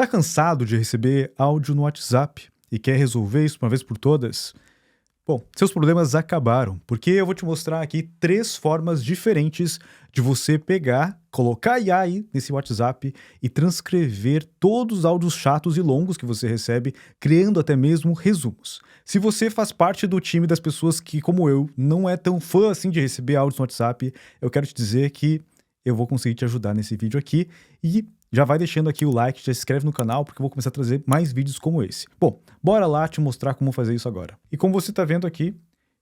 Tá cansado de receber áudio no WhatsApp e quer resolver isso uma vez por todas? Bom, seus problemas acabaram, porque eu vou te mostrar aqui 3 formas diferentes de você pegar, colocar IA aí nesse WhatsApp e transcrever todos os áudios chatos e longos que você recebe, criando até mesmo resumos. Se você faz parte do time das pessoas que, como eu, não é tão fã assim de receber áudios no WhatsApp, eu quero te dizer que eu vou conseguir te ajudar nesse vídeo aqui e já vai deixando aqui o like, já se inscreve no canal, porque eu vou começar a trazer mais vídeos como esse. Bom, bora lá te mostrar como fazer isso agora. E como você está vendo aqui,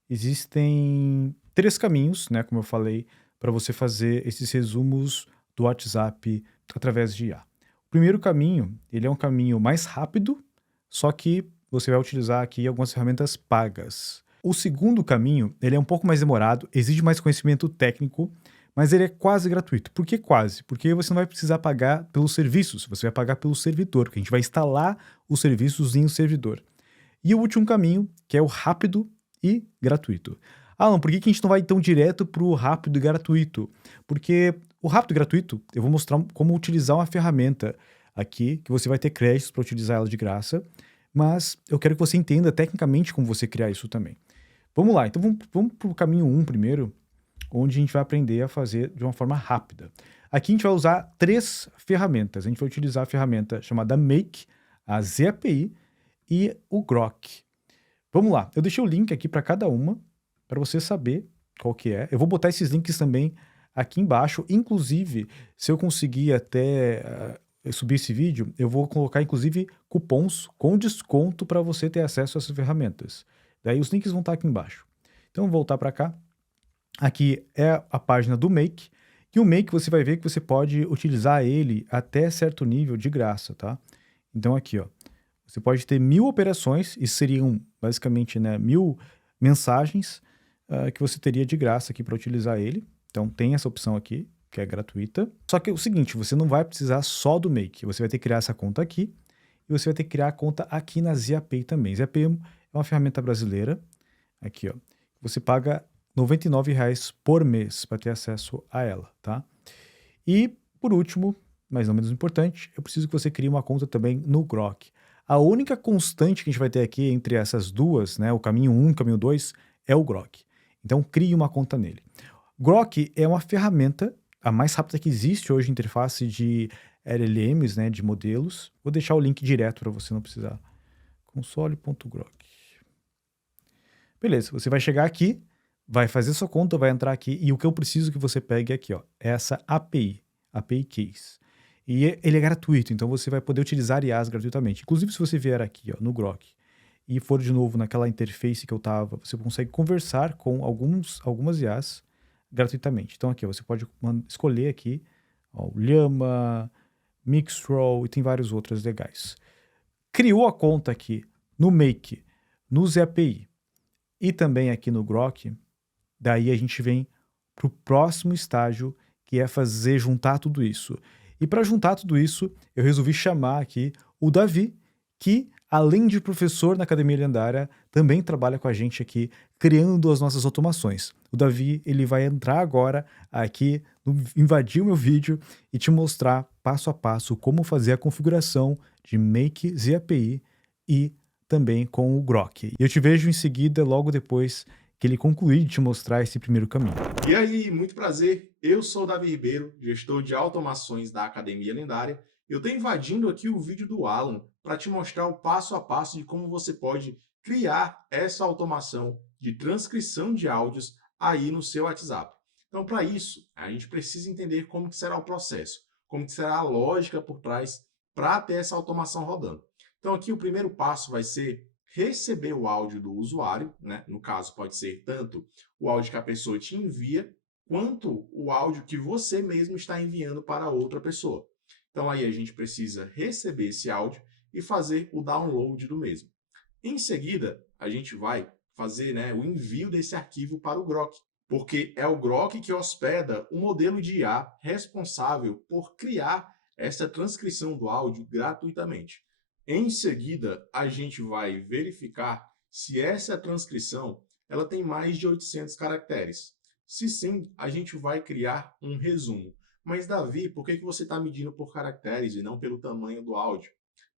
existem 3 caminhos, né, como eu falei, para você fazer esses resumos do WhatsApp através de IA. O primeiro caminho, ele é um caminho mais rápido, só que você vai utilizar aqui algumas ferramentas pagas. O segundo caminho, ele é um pouco mais demorado, exige mais conhecimento técnico, mas ele é quase gratuito. Por que quase? Porque você não vai precisar pagar pelos serviços, você vai pagar pelo servidor, porque a gente vai instalar os serviços em um servidor. E o último caminho, que é o rápido e gratuito. Alan, por que a gente não vai então direto para o rápido e gratuito? Porque o rápido e gratuito, eu vou mostrar como utilizar uma ferramenta aqui, que você vai ter créditos para utilizar ela de graça, mas eu quero que você entenda tecnicamente como você criar isso também. Vamos lá, então vamos para o caminho 1 primeiro, onde a gente vai aprender a fazer de uma forma rápida. Aqui a gente vai usar 3 ferramentas. A gente vai utilizar a ferramenta chamada Make, a ZAPI e o Grok. Vamos lá, eu deixei o link aqui para cada uma, para você saber qual que é. Eu vou botar esses links também aqui embaixo. Inclusive, se eu conseguir até subir esse vídeo, eu vou colocar inclusive cupons com desconto para você ter acesso a essas ferramentas. Daí os links vão estar aqui embaixo. Então, vou voltar para cá. Aqui é a página do Make, e o Make você vai ver que você pode utilizar ele até certo nível de graça, tá? Então aqui, ó, você pode ter 1000 operações, e seriam basicamente, né, 1000 mensagens que você teria de graça aqui para utilizar ele. Então tem essa opção aqui, que é gratuita. Só que é o seguinte, você não vai precisar só do Make, você vai ter que criar essa conta aqui, e você vai ter que criar a conta aqui na ZAPay também. ZAPay é uma ferramenta brasileira, aqui ó, você paga R$ 99,00 por mês para ter acesso a ela, tá? E, por último, mas não menos importante, eu preciso que você crie uma conta também no Grok. A única constante que a gente vai ter aqui entre essas duas, né, o caminho 1 e o caminho 2, é o Grok. Então, crie uma conta nele. Grok é uma ferramenta, a mais rápida que existe hoje, interface de LLMs, né, de modelos. Vou deixar o link direto para você não precisar. Console.grok. Beleza, você vai chegar aqui, vai fazer sua conta, vai entrar aqui, e o que eu preciso que você pegue aqui, ó, é essa API Keys. E ele é gratuito, então você vai poder utilizar IAs gratuitamente. Inclusive, se você vier aqui, ó, no Grok, e for de novo naquela interface que eu tava, você consegue conversar com algumas IAs gratuitamente. Então aqui, ó, você pode escolher aqui, ó, o Llama, Mixroll, e tem vários outros legais. Criou a conta aqui no Make, no ZAPI, e também aqui no Grok. Daí a gente vem para o próximo estágio, que é juntar tudo isso. E para juntar tudo isso, eu resolvi chamar aqui o Davi, que além de professor na Academia Lendária, também trabalha com a gente aqui, criando as nossas automações. O Davi, ele vai entrar agora aqui, invadir o meu vídeo e te mostrar passo a passo como fazer a configuração de Make ZAPI e também com o Grok. E eu te vejo em seguida, logo depois que ele concluir de te mostrar esse primeiro caminho. E aí, muito prazer. Eu sou o Davi Ribeiro, gestor de automações da Academia Lendária. Eu estou invadindo aqui o vídeo do Alan para te mostrar o passo a passo de como você pode criar essa automação de transcrição de áudios aí no seu WhatsApp. Então, para isso, a gente precisa entender como que será o processo, como que será a lógica por trás para ter essa automação rodando. Então, aqui o primeiro passo vai ser receber o áudio do usuário, né? No caso, pode ser tanto o áudio que a pessoa te envia, quanto o áudio que você mesmo está enviando para outra pessoa. Então aí a gente precisa receber esse áudio e fazer o download do mesmo. Em seguida, a gente vai fazer, né, o envio desse arquivo para o Grok, porque é o Grok que hospeda o modelo de IA responsável por criar essa transcrição do áudio gratuitamente. Em seguida, a gente vai verificar se essa transcrição ela tem mais de 800 caracteres. Se sim, a gente vai criar um resumo. Mas, Davi, por que você está medindo por caracteres e não pelo tamanho do áudio?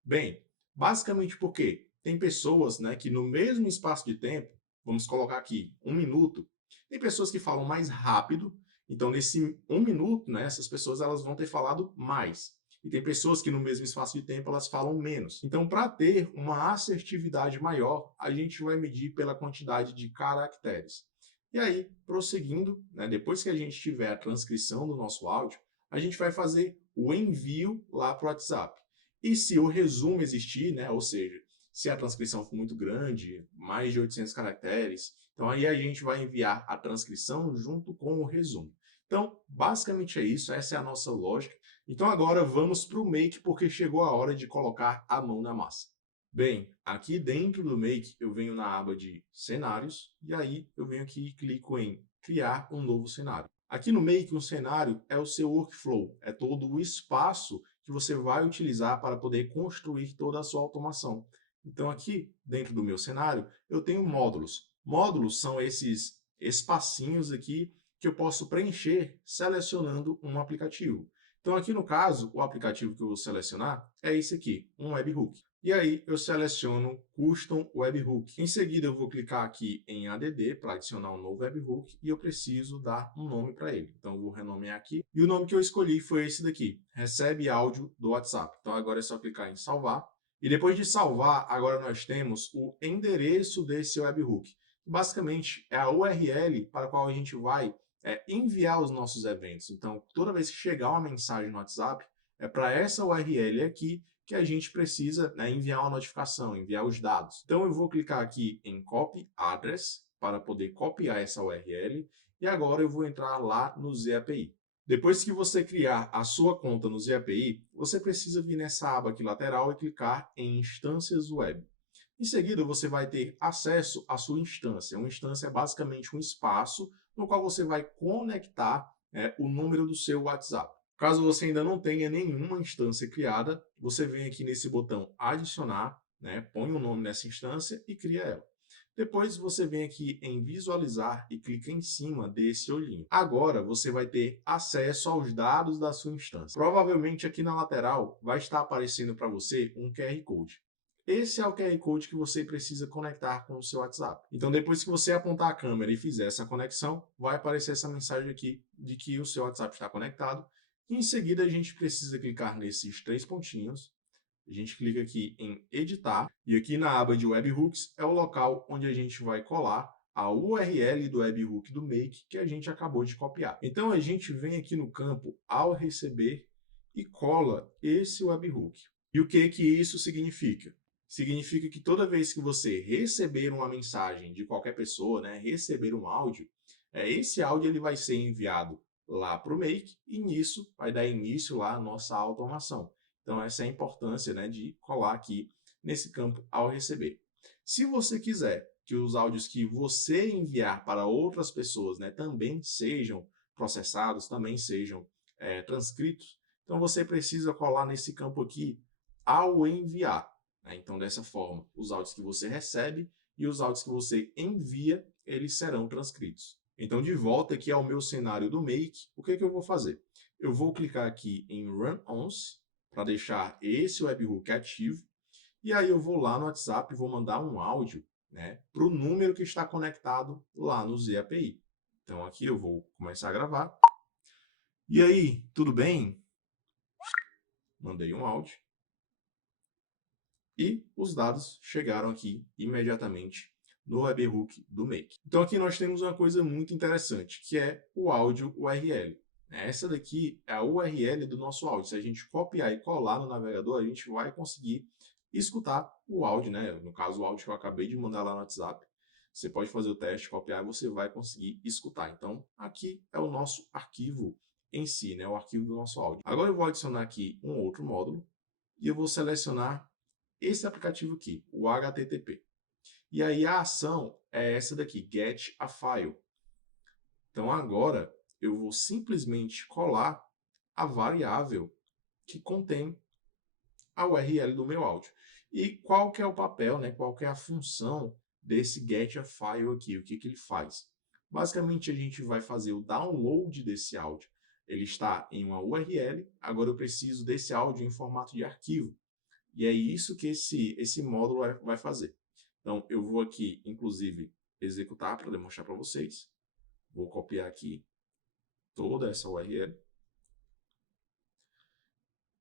Bem, basicamente porque tem pessoas, né, que no mesmo espaço de tempo, vamos colocar aqui 1 minuto, tem pessoas que falam mais rápido, então nesse 1 minuto, né, essas pessoas elas vão ter falado mais. E tem pessoas que no mesmo espaço de tempo elas falam menos. Então, para ter uma assertividade maior, a gente vai medir pela quantidade de caracteres. E aí, prosseguindo, né, depois que a gente tiver a transcrição do nosso áudio, a gente vai fazer o envio lá para o WhatsApp. E se o resumo existir, né, ou seja, se a transcrição for muito grande, mais de 800 caracteres, então aí a gente vai enviar a transcrição junto com o resumo. Então, basicamente é isso, essa é a nossa lógica. Então agora vamos para o Make, porque chegou a hora de colocar a mão na massa. Bem, aqui dentro do Make eu venho na aba de cenários, e aí eu venho aqui e clico em criar um novo cenário. Aqui no Make, um cenário é o seu workflow, é todo o espaço que você vai utilizar para poder construir toda a sua automação. Então aqui, dentro do meu cenário, eu tenho módulos. Módulos são esses espacinhos aqui que eu posso preencher selecionando um aplicativo. Então aqui no caso, o aplicativo que eu vou selecionar é esse aqui, um webhook. E aí eu seleciono Custom Webhook. Em seguida eu vou clicar aqui em ADD para adicionar um novo webhook e eu preciso dar um nome para ele. Então eu vou renomear aqui. E o nome que eu escolhi foi esse daqui, Recebe Áudio do WhatsApp. Então agora é só clicar em salvar. E depois de salvar, agora nós temos o endereço desse webhook. Basicamente é a URL para a qual a gente vai enviar os nossos eventos. Então toda vez que chegar uma mensagem no WhatsApp, é para essa URL aqui que a gente precisa, né, enviar uma notificação, enviar os dados. Então eu vou clicar aqui em Copy Address para poder copiar essa URL e agora eu vou entrar lá no ZAPI. Depois que você criar a sua conta no ZAPI, você precisa vir nessa aba aqui lateral e clicar em Instâncias Web. Em seguida, você vai ter acesso à sua instância. Uma instância é basicamente um espaço no qual você vai conectar o número do seu WhatsApp. Caso você ainda não tenha nenhuma instância criada, você vem aqui nesse botão adicionar, né, põe o nome nessa instância e cria ela. Depois você vem aqui em visualizar e clica em cima desse olhinho. Agora você vai ter acesso aos dados da sua instância. Provavelmente aqui na lateral vai estar aparecendo para você um QR Code. Esse é o QR Code que você precisa conectar com o seu WhatsApp. Então, depois que você apontar a câmera e fizer essa conexão, vai aparecer essa mensagem aqui de que o seu WhatsApp está conectado. E em seguida, a gente precisa clicar nesses 3 pontinhos. A gente clica aqui em editar e aqui na aba de webhooks é o local onde a gente vai colar a URL do webhook do Make que a gente acabou de copiar. Então a gente vem aqui no campo ao receber e cola esse webhook. E o que isso significa? Significa que toda vez que você receber uma mensagem de qualquer pessoa, né, receber um áudio, esse áudio ele vai ser enviado lá para o Make e nisso vai dar início lá a nossa automação. Então essa é a importância, né, de colar aqui nesse campo ao receber. Se você quiser que os áudios que você enviar para outras pessoas, né, também sejam processados, também sejam transcritos, então você precisa colar nesse campo aqui ao enviar. Né? Então dessa forma, os áudios que você recebe e os áudios que você envia, eles serão transcritos. Então de volta aqui ao meu cenário do Make, o que eu vou fazer? Eu vou clicar aqui em Run Once, para deixar esse webhook ativo. E aí eu vou lá no WhatsApp e vou mandar um áudio, né, para o número que está conectado lá no ZAPI. Então aqui eu vou começar a gravar. E aí, tudo bem? Mandei um áudio. E os dados chegaram aqui imediatamente no webhook do Make. Então aqui nós temos uma coisa muito interessante, que é o áudio URL. Essa daqui é a URL do nosso áudio. Se a gente copiar e colar no navegador, a gente vai conseguir escutar o áudio, né? No caso, o áudio que eu acabei de mandar lá no WhatsApp. Você pode fazer o teste, copiar e você vai conseguir escutar. Então, aqui é o nosso arquivo em si, né? O arquivo do nosso áudio. Agora eu vou adicionar aqui um outro módulo e eu vou selecionar esse aplicativo aqui, o HTTP. E aí a ação é essa daqui, Get a File. Então agora eu vou simplesmente colar a variável que contém a URL do meu áudio. E qual que é o papel, né? Qual que é a função desse Get a File aqui? O que ele faz? Basicamente a gente vai fazer o download desse áudio. Ele está em uma URL, agora eu preciso desse áudio em formato de arquivo. E é isso que esse módulo vai fazer. Então, eu vou aqui, inclusive, executar para demonstrar para vocês. Vou copiar aqui toda essa URL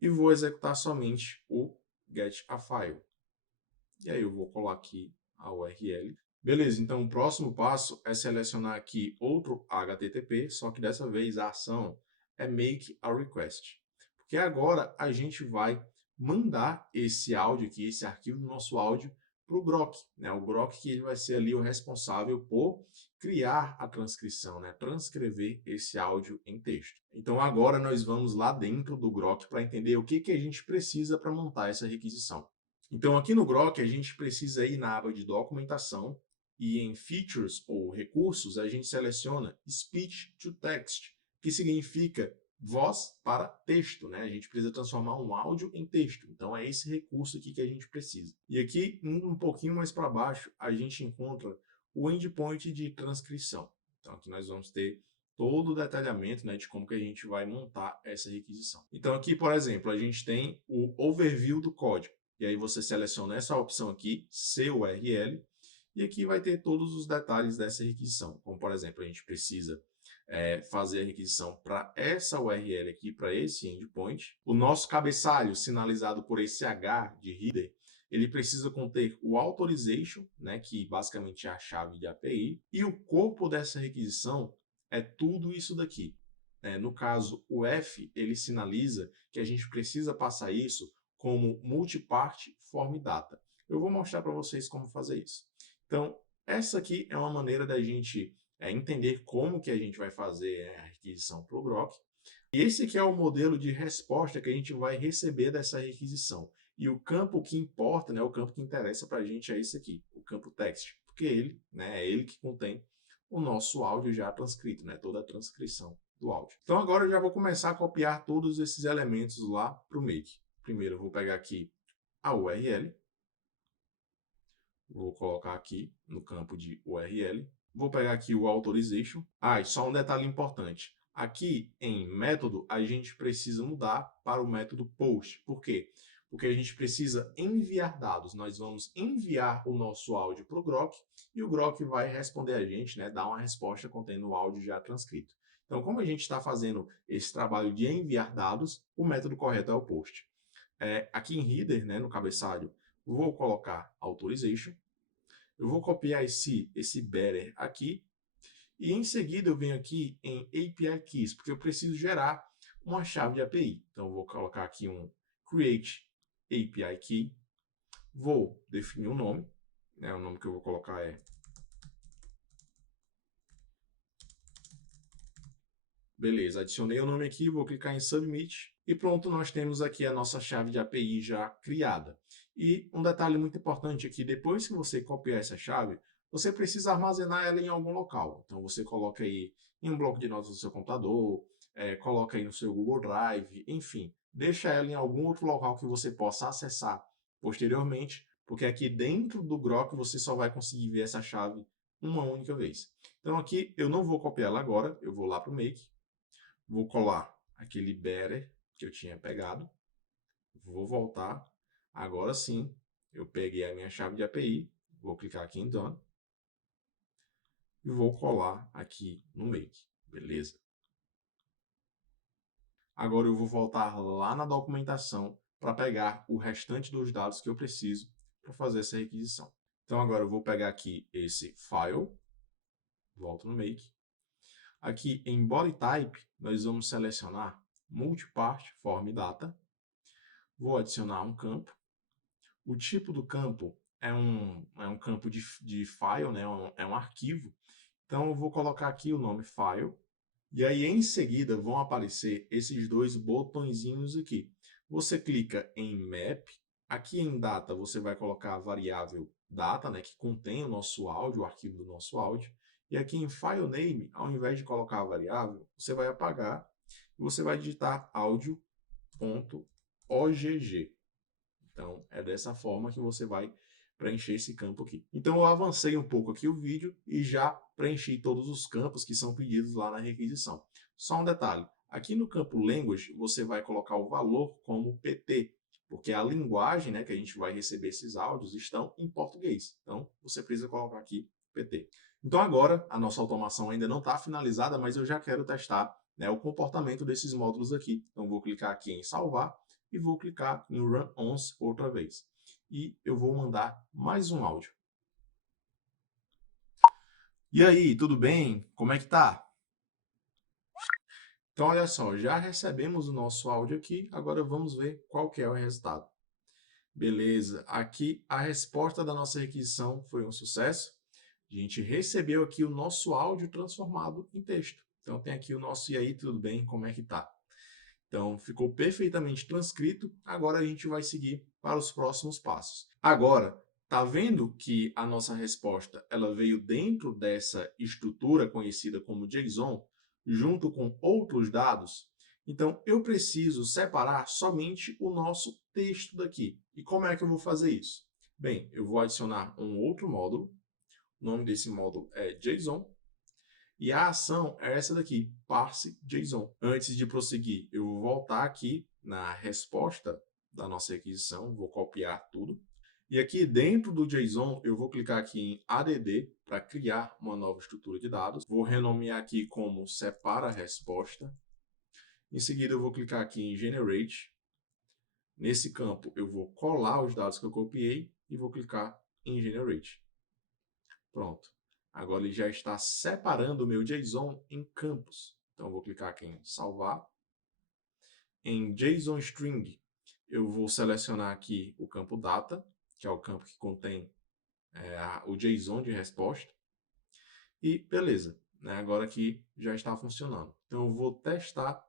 e vou executar somente o getAfile. E aí eu vou colar aqui a URL. Beleza, então o próximo passo é selecionar aqui outro HTTP, só que dessa vez a ação é make a request. Porque agora a gente vai mandar esse áudio aqui, esse arquivo do nosso áudio, para o Grok, né? O Grok que ele vai ser ali o responsável por criar a transcrição, né? Transcrever esse áudio em texto. Então agora nós vamos lá dentro do Grok para entender o que a gente precisa para montar essa requisição. Então aqui no Grok a gente precisa ir na aba de documentação e em Features ou Recursos a gente seleciona Speech to Text, que significa voz para texto, né? A gente precisa transformar um áudio em texto. Então é esse recurso aqui que a gente precisa. E aqui, um pouquinho mais para baixo, a gente encontra o endpoint de transcrição. Então aqui nós vamos ter todo o detalhamento, né, de como que a gente vai montar essa requisição. Então aqui, por exemplo, a gente tem o overview do código. E aí você seleciona essa opção aqui, CURL, e aqui vai ter todos os detalhes dessa requisição. Como, por exemplo, a gente precisa fazer a requisição para essa URL aqui, para esse endpoint. O nosso cabeçalho, sinalizado por esse H de header, ele precisa conter o authorization, né, que basicamente é a chave de API, e o corpo dessa requisição é tudo isso daqui. No caso, o F, ele sinaliza que a gente precisa passar isso como multipart form data. Eu vou mostrar para vocês como fazer isso. Então, essa aqui é uma maneira da gente entender como que a gente vai fazer a requisição para o Grok. E esse aqui é o modelo de resposta que a gente vai receber dessa requisição. E o campo que importa, né, o campo que interessa para a gente é esse aqui, o campo text, porque ele, né, é ele que contém o nosso áudio já transcrito, né, toda a transcrição do áudio. Então agora eu já vou começar a copiar todos esses elementos lá para o make. Primeiro eu vou pegar aqui a URL, vou colocar aqui no campo de URL, vou pegar aqui o authorization. E só um detalhe importante. Aqui em método, a gente precisa mudar para o método post. Por quê? Porque a gente precisa enviar dados. Nós vamos enviar o nosso áudio para o Grok e o Grok vai responder a gente, né, dar uma resposta contendo o áudio já transcrito. Então, como a gente está fazendo esse trabalho de enviar dados, o método correto é o post. Aqui em header, né, no cabeçalho, vou colocar authorization. Eu vou copiar esse better aqui e em seguida eu venho aqui em API Keys, porque eu preciso gerar uma chave de API. Então eu vou colocar aqui um create API Key, vou definir um nome, né? O nome que eu vou colocar é beleza, adicionei o nome aqui, vou clicar em Submit e pronto, nós temos aqui a nossa chave de API já criada. E um detalhe muito importante aqui, depois que você copiar essa chave, você precisa armazenar ela em algum local. Então você coloca aí em um bloco de notas do seu computador, coloca aí no seu Google Drive, enfim, deixa ela em algum outro local que você possa acessar posteriormente, porque aqui dentro do Grok você só vai conseguir ver essa chave uma única vez. Então aqui eu não vou copiar ela agora, eu vou lá para o Make, vou colar aquele better que eu tinha pegado, vou voltar, agora sim, eu peguei a minha chave de API, vou clicar aqui em Done, e vou colar aqui no Make, beleza? Agora eu vou voltar lá na documentação para pegar o restante dos dados que eu preciso para fazer essa requisição. Então agora eu vou pegar aqui esse file, volto no Make. Aqui em Body Type, nós vamos selecionar Multipart Form Data. Vou adicionar um campo. O tipo do campo é um campo de file, né? É um arquivo. Então eu vou colocar aqui o nome file. E aí em seguida vão aparecer esses dois botõezinhos aqui. Você clica em Map. Aqui em Data você vai colocar a variável Data, né? Que contém o nosso áudio, o arquivo do nosso áudio. E aqui em File Name, ao invés de colocar a variável, você vai apagar e você vai digitar audio.ogg. Então, é dessa forma que você vai preencher esse campo aqui. Então, eu avancei um pouco aqui o vídeo e já preenchi todos os campos que são pedidos lá na requisição. Só um detalhe, aqui no campo Language, você vai colocar o valor como PT, porque a linguagem, né, que a gente vai receber esses áudios estão em português. Então, você precisa colocar aqui PT. Então, agora, a nossa automação ainda não está finalizada, mas eu já quero testar, né, o comportamento desses módulos aqui. Então, vou clicar aqui em salvar e vou clicar em Run Once outra vez. E eu vou mandar mais um áudio. E aí, tudo bem? Como é que tá? Então, olha só, já recebemos o nosso áudio aqui, agora vamos ver qual que é o resultado. Beleza, aqui a resposta da nossa requisição foi um sucesso. A gente recebeu aqui o nosso áudio transformado em texto. Então, tem aqui o nosso "E aí, tudo bem? Como é que tá?". Então, ficou perfeitamente transcrito. Agora a gente vai seguir para os próximos passos. Agora, tá vendo que a nossa resposta ela veio dentro dessa estrutura conhecida como JSON, junto com outros dados? Então, eu preciso separar somente o nosso texto daqui. E como é que eu vou fazer isso? Bem, eu vou adicionar um outro módulo. O nome desse módulo é JSON. E a ação é essa daqui, parse JSON. Antes de prosseguir, eu vou voltar aqui na resposta da nossa requisição, vou copiar tudo. E aqui dentro do JSON, eu vou clicar aqui em add para criar uma nova estrutura de dados. Vou renomear aqui como separa resposta. Em seguida, eu vou clicar aqui em generate. Nesse campo, eu vou colar os dados que eu copiei e vou clicar em generate. Pronto. Agora ele já está separando o meu JSON em campos. Então eu vou clicar aqui em salvar. Em JSON String, eu vou selecionar aqui o campo data, que é o campo que contém o JSON de resposta. E beleza, né? Agora aqui já está funcionando. Então eu vou testar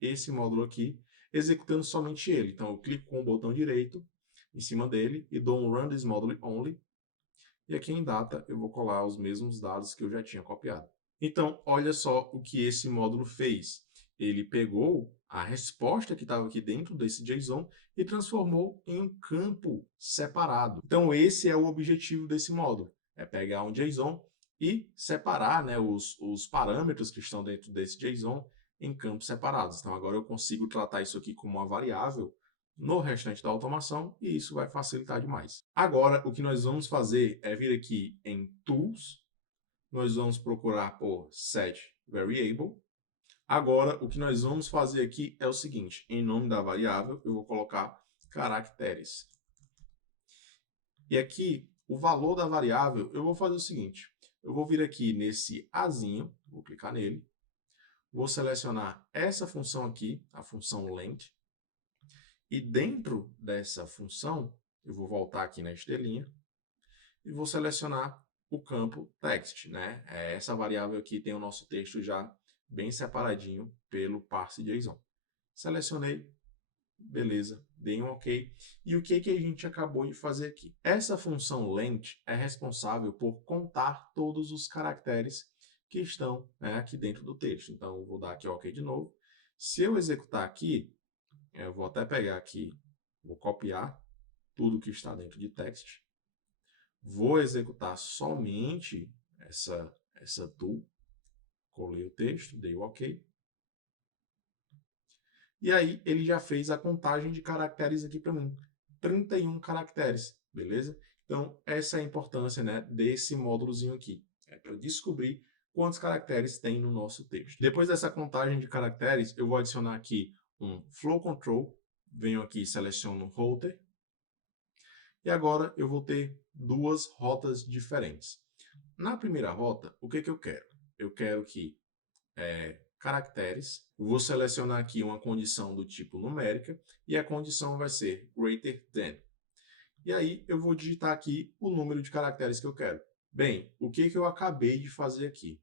esse módulo aqui, executando somente ele. Então eu clico com o botão direito em cima dele e dou um Run this module only. E aqui em data eu vou colar os mesmos dados que eu já tinha copiado. Então, olha só o que esse módulo fez. Ele pegou a resposta que estava aqui dentro desse JSON e transformou em um campo separado. Então, esse é o objetivo desse módulo, é pegar um JSON e separar, né, os parâmetros que estão dentro desse JSON em campos separados. Então, agora eu consigo tratar isso aqui como uma variável no restante da automação e isso vai facilitar demais. Agora, o que nós vamos fazer é vir aqui em Tools, nós vamos procurar por Set Variable. Agora, o que nós vamos fazer aqui é o seguinte, em nome da variável, eu vou colocar caracteres. E aqui, o valor da variável, eu vou fazer o seguinte, eu vou vir aqui nesse Azinho, vou clicar nele, vou selecionar essa função aqui, a função length, e dentro dessa função, eu vou voltar aqui na estrelinha e vou selecionar o campo text, né? Essa variável aqui tem o nosso texto já bem separadinho pelo parse JSON. Selecionei, beleza, dei um OK. E o que a gente acabou de fazer aqui? Essa função length é responsável por contar todos os caracteres que estão, né, aqui dentro do texto. Então, eu vou dar aqui OK de novo. Se eu executar aqui, eu vou até pegar aqui, vou copiar tudo que está dentro de text. Vou executar somente essa tool. Colei o texto, dei o OK. E aí ele já fez a contagem de caracteres aqui para mim. 31 caracteres, beleza? Então essa é a importância, né, desse módulozinho aqui. É para descobrir quantos caracteres tem no nosso texto. Depois dessa contagem de caracteres, eu vou adicionar aqui um flow control, venho aqui e seleciono o router, e agora eu vou ter duas rotas diferentes. Na primeira rota, o que eu quero? Eu quero que caracteres, vou selecionar aqui uma condição do tipo numérica, e a condição vai ser greater than. E aí eu vou digitar aqui o número de caracteres que eu quero. Bem, o que eu acabei de fazer aqui?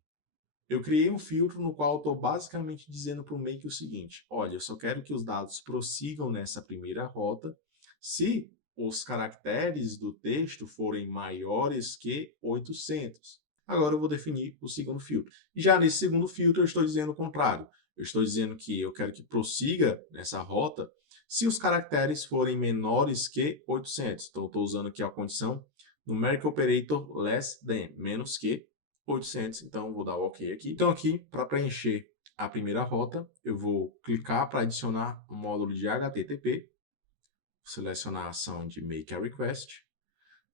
Eu criei um filtro no qual estou basicamente dizendo para o Make o seguinte, olha, eu só quero que os dados prossigam nessa primeira rota se os caracteres do texto forem maiores que 800. Agora eu vou definir o segundo filtro. E já nesse segundo filtro eu estou dizendo o contrário. Eu estou dizendo que eu quero que prossiga nessa rota se os caracteres forem menores que 800. Então eu estou usando aqui a condição numeric operator less than, menos que 800, então vou dar o OK aqui. Então aqui, para preencher a primeira rota, eu vou clicar para adicionar um módulo de HTTP, selecionar a ação de Make a Request.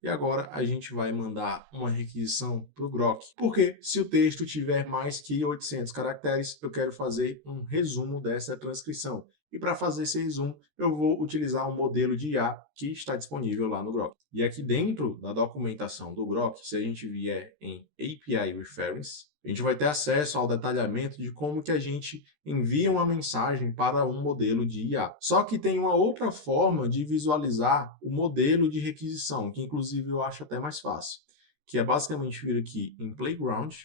E agora a gente vai mandar uma requisição para o Grok. Porque se o texto tiver mais que 800 caracteres, eu quero fazer um resumo dessa transcrição. E para fazer esse resumo, eu vou utilizar um modelo de IA que está disponível lá no Grok. E aqui dentro da documentação do Grok, se a gente vier em API Reference, a gente vai ter acesso ao detalhamento de como que a gente envia uma mensagem para um modelo de IA. Só que tem uma outra forma de visualizar o modelo de requisição, que inclusive eu acho até mais fácil, que é basicamente vir aqui em Playground,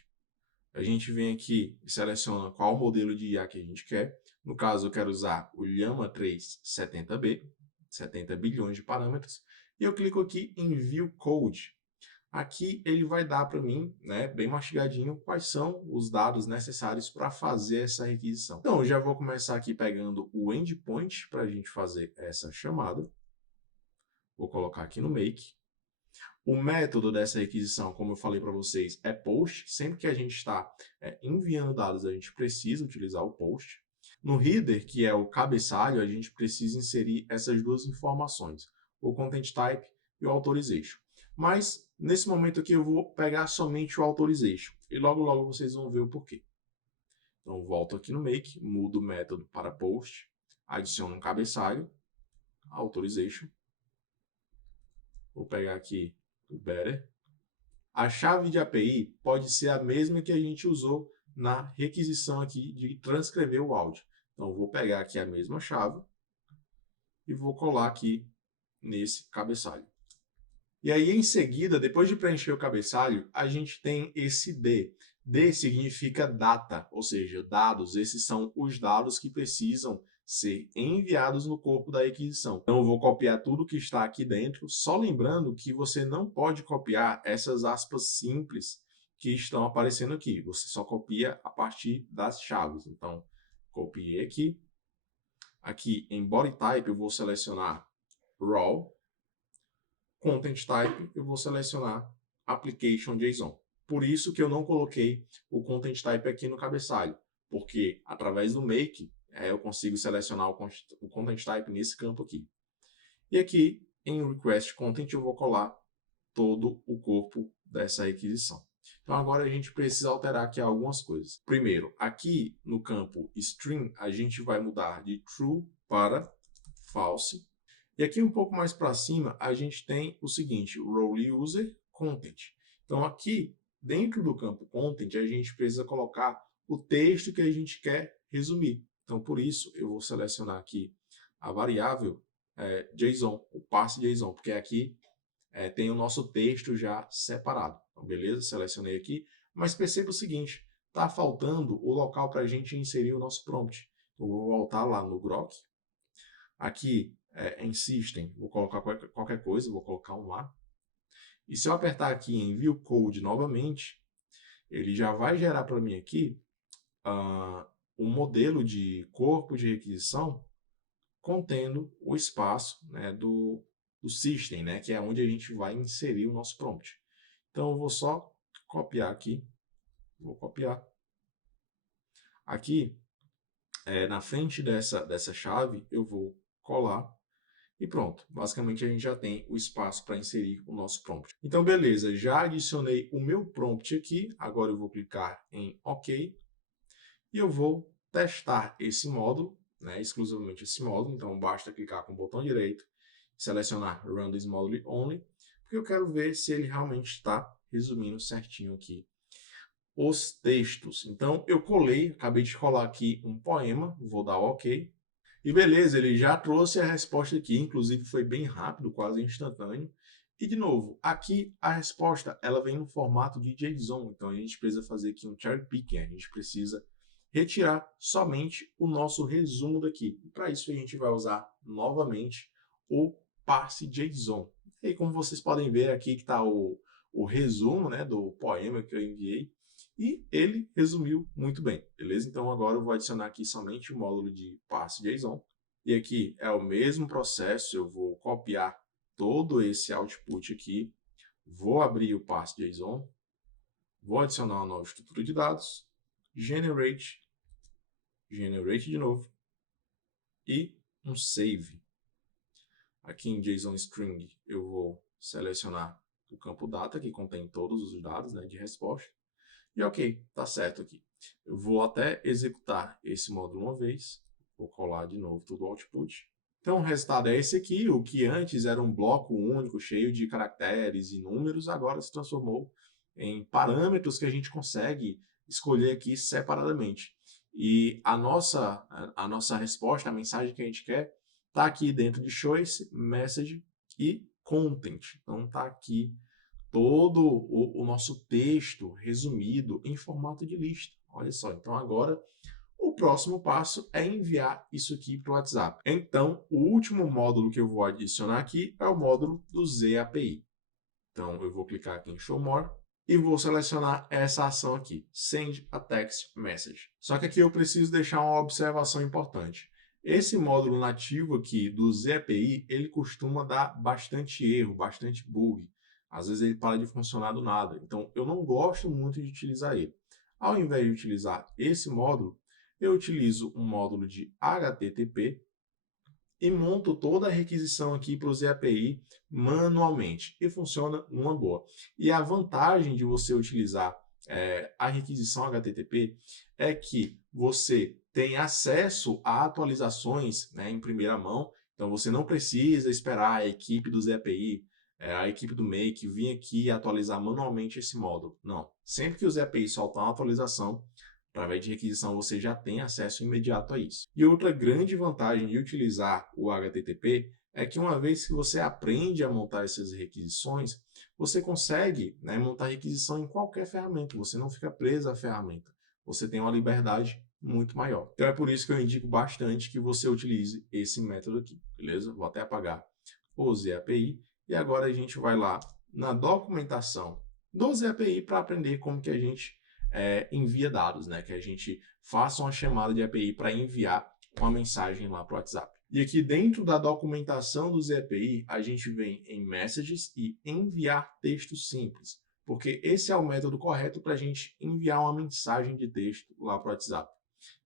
a gente vem aqui e seleciona qual modelo de IA que a gente quer. No caso, eu quero usar o Llama 3 70B, 70 bilhões de parâmetros, e eu clico aqui em View Code. Aqui ele vai dar para mim, né, bem mastigadinho, quais são os dados necessários para fazer essa requisição. Então, eu já vou começar aqui pegando o endpoint para a gente fazer essa chamada. Vou colocar aqui no make. O método dessa requisição, como eu falei para vocês, é post. Sempre que a gente está enviando dados, a gente precisa utilizar o post. No header, que é o cabeçalho, a gente precisa inserir essas duas informações, o content type e o authorization. Mas, nesse momento aqui, eu vou pegar somente o authorization. E logo, logo vocês vão ver o porquê. Então, volto aqui no make, mudo o método para post, adiciono um cabeçalho, authorization. Vou pegar aqui o better. A chave de API pode ser a mesma que a gente usou na requisição aqui de transcrever o áudio. Então, vou pegar aqui a mesma chave e vou colar aqui nesse cabeçalho. E aí, em seguida, depois de preencher o cabeçalho, a gente tem esse D. D significa data, ou seja, dados. Esses são os dados que precisam ser enviados no corpo da requisição. Então, eu vou copiar tudo que está aqui dentro, só lembrando que você não pode copiar essas aspas simples que estão aparecendo aqui. Você só copia a partir das chaves. Então, copiei aqui. Aqui em Body Type, eu vou selecionar Raw. Content Type, eu vou selecionar Application JSON. Por isso que eu não coloquei o Content Type aqui no cabeçalho, porque através do Make eu consigo selecionar o Content Type nesse campo aqui. E aqui em Request Content eu vou colar todo o corpo dessa requisição. Então agora a gente precisa alterar aqui algumas coisas. Primeiro, aqui no campo String, a gente vai mudar de True para False. E aqui um pouco mais para cima, a gente tem o seguinte, Role User Content. Então aqui, dentro do campo Content, a gente precisa colocar o texto que a gente quer resumir. Então por isso, eu vou selecionar aqui a variável JSON, o passe JSON, porque aqui tem o nosso texto já separado. Então beleza, selecionei aqui, mas perceba o seguinte, está faltando o local para a gente inserir o nosso prompt. Eu vou voltar lá no Grok. Aqui em System, vou colocar qualquer coisa, vou colocar um A. E se eu apertar aqui em View Code novamente, ele já vai gerar para mim aqui um modelo de corpo de requisição contendo o espaço, né, do System, né, que é onde a gente vai inserir o nosso prompt. Então eu vou só copiar aqui, vou copiar. Aqui, na frente dessa chave, eu vou colar. E pronto, basicamente a gente já tem o espaço para inserir o nosso prompt. Então, beleza, já adicionei o meu prompt aqui, agora eu vou clicar em OK, e eu vou testar esse módulo, né, exclusivamente esse módulo, então basta clicar com o botão direito, selecionar Run this Module Only, porque eu quero ver se ele realmente está resumindo certinho aqui os textos. Então, eu colei, acabei de colar aqui um poema, vou dar OK, e beleza, ele já trouxe a resposta aqui, inclusive foi bem rápido, quase instantâneo. E de novo, aqui a resposta ela vem no formato de JSON, então a gente precisa fazer aqui um cherry picking, a gente precisa retirar somente o nosso resumo daqui. E para isso a gente vai usar novamente o parse JSON. E como vocês podem ver aqui que está o resumo, né, do poema que eu enviei. E ele resumiu muito bem, beleza? Então agora eu vou adicionar aqui somente o módulo de parse JSON. E aqui é o mesmo processo, eu vou copiar todo esse output aqui, vou abrir o parse JSON, vou adicionar uma nova estrutura de dados, generate de novo, e um save. Aqui em JSON String eu vou selecionar o campo data, que contém todos os dados, né, de resposta. E ok, tá certo aqui. Eu vou até executar esse módulo uma vez. Vou colar de novo todo o output. Então o resultado é esse aqui. O que antes era um bloco único, cheio de caracteres e números, agora se transformou em parâmetros que a gente consegue escolher aqui separadamente. E a nossa resposta, a mensagem que a gente quer, está aqui dentro de Choice, Message e Content. Então está aqui todo o nosso texto resumido em formato de lista. Olha só, então agora o próximo passo é enviar isso aqui para o WhatsApp. Então, o último módulo que eu vou adicionar aqui é o módulo do ZAPI. Então, eu vou clicar aqui em Show More e vou selecionar essa ação aqui, Send a Text Message. Só que aqui eu preciso deixar uma observação importante. Esse módulo nativo aqui do ZAPI, ele costuma dar bastante erro, bastante bug. Às vezes ele para de funcionar do nada. Então, eu não gosto muito de utilizar ele. Ao invés de utilizar esse módulo, eu utilizo um módulo de HTTP e monto toda a requisição aqui para o ZAPI manualmente. E funciona uma boa. E a vantagem de você utilizar a requisição HTTP é que você tem acesso a atualizações, né, em primeira mão. Então você não precisa esperar a equipe do ZAPI, a equipe do Make vir aqui atualizar manualmente esse módulo. Não. Sempre que o ZAPI soltar uma atualização, através de requisição, você já tem acesso imediato a isso. E outra grande vantagem de utilizar o HTTP é que uma vez que você aprende a montar essas requisições, você consegue, né, montar requisição em qualquer ferramenta. Você não fica preso à ferramenta. Você tem uma liberdade muito maior. Então é por isso que eu indico bastante que você utilize esse método aqui, beleza? Vou até apagar o ZAPI. E agora a gente vai lá na documentação do ZAPI para aprender como que a gente envia dados, né? Que a gente faça uma chamada de API para enviar uma mensagem lá para o WhatsApp. E aqui dentro da documentação do ZAPI, a gente vem em Messages e enviar texto simples, porque esse é o método correto para a gente enviar uma mensagem de texto lá para o WhatsApp.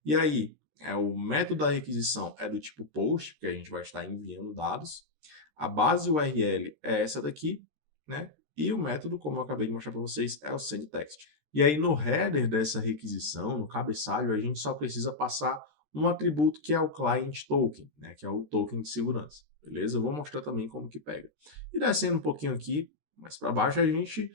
E aí, o método da requisição é do tipo POST, que a gente vai estar enviando dados. A base URL é essa daqui, né? E o método, como eu acabei de mostrar para vocês, é o SendText. E aí no header dessa requisição, no cabeçalho, a gente só precisa passar um atributo que é o Client Token, né, que é o token de segurança. Beleza? Eu vou mostrar também como que pega. E descendo um pouquinho aqui, mais para baixo, a gente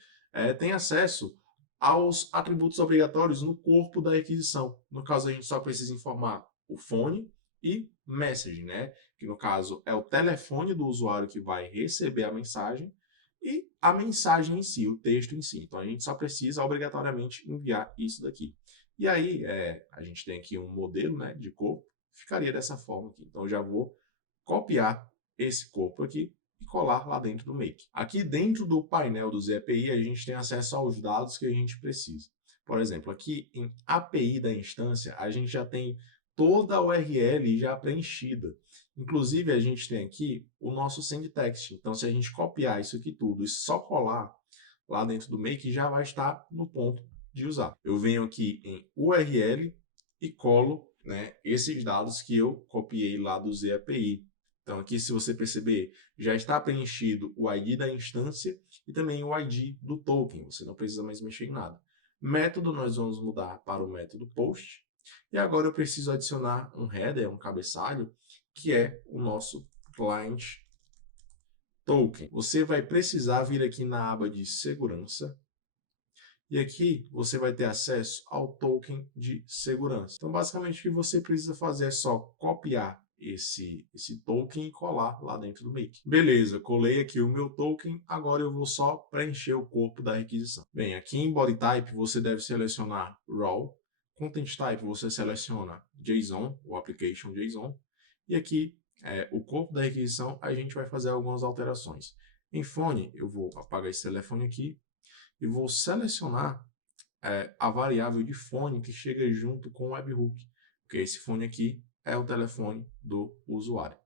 tem acesso aos atributos obrigatórios no corpo da requisição. No caso, a gente só precisa informar o phone e message, né? Que no caso é o telefone do usuário que vai receber a mensagem e a mensagem em si, o texto em si. Então a gente só precisa obrigatoriamente enviar isso daqui. E aí a gente tem aqui um modelo, né, de corpo, ficaria dessa forma aqui. Então eu já vou copiar esse corpo aqui e colar lá dentro do Make. Aqui dentro do painel do ZAPI a gente tem acesso aos dados que a gente precisa. Por exemplo, aqui em API da instância a gente já tem toda a URL já preenchida. Inclusive, a gente tem aqui o nosso SendText. Então, se a gente copiar isso aqui tudo e só colar lá dentro do Make, já vai estar no ponto de usar. Eu venho aqui em URL e colo, né, esses dados que eu copiei lá do ZAPI. Então, aqui, se você perceber, já está preenchido o ID da instância e também o ID do token. Você não precisa mais mexer em nada. Método, nós vamos mudar para o método POST. E agora eu preciso adicionar um header, um cabeçalho, que é o nosso Client Token. Você vai precisar vir aqui na aba de segurança e aqui você vai ter acesso ao token de segurança. Então, basicamente, o que você precisa fazer é só copiar esse token e colar lá dentro do Make. Beleza, colei aqui o meu token, agora eu vou só preencher o corpo da requisição. Bem, aqui em Body Type você deve selecionar Raw, Content Type você seleciona JSON, ou Application JSON, e aqui o corpo da requisição a gente vai fazer algumas alterações. Em phone, eu vou apagar esse telefone aqui e vou selecionar a variável de phone que chega junto com o webhook, porque esse phone aqui é o telefone do usuário.